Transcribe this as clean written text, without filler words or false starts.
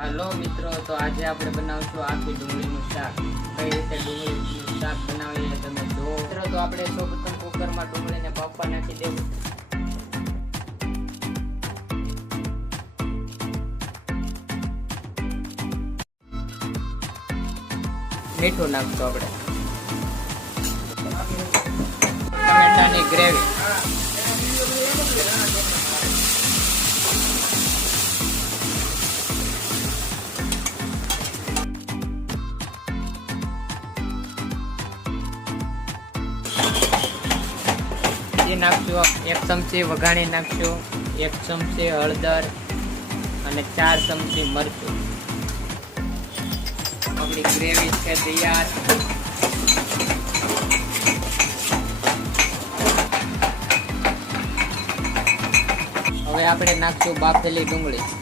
હાલો મિત્રો, તો આજે આપણે બનાવશું આખી ડુંગળીનું શાક. કઈ રીતે ડુંગળીનું શાક બનાવીએ તમે જો. મિત્રો, તો આપણે સૌપ્રથમ કુકરમાં ડુંગળીને બાફવા નાખી દેવું. મીઠું નાખશું આપણે. ટમેટાની ગ્રેવી. નાખશું 1 ચમચી વઘાણી નાખશું, 1 ચમચી હળદર અને 4 ચમચી મરચું. આપણી ગ્રેવી છે તૈયાર. હવે આપણે નાખશું બાફેલી ડુંગળી.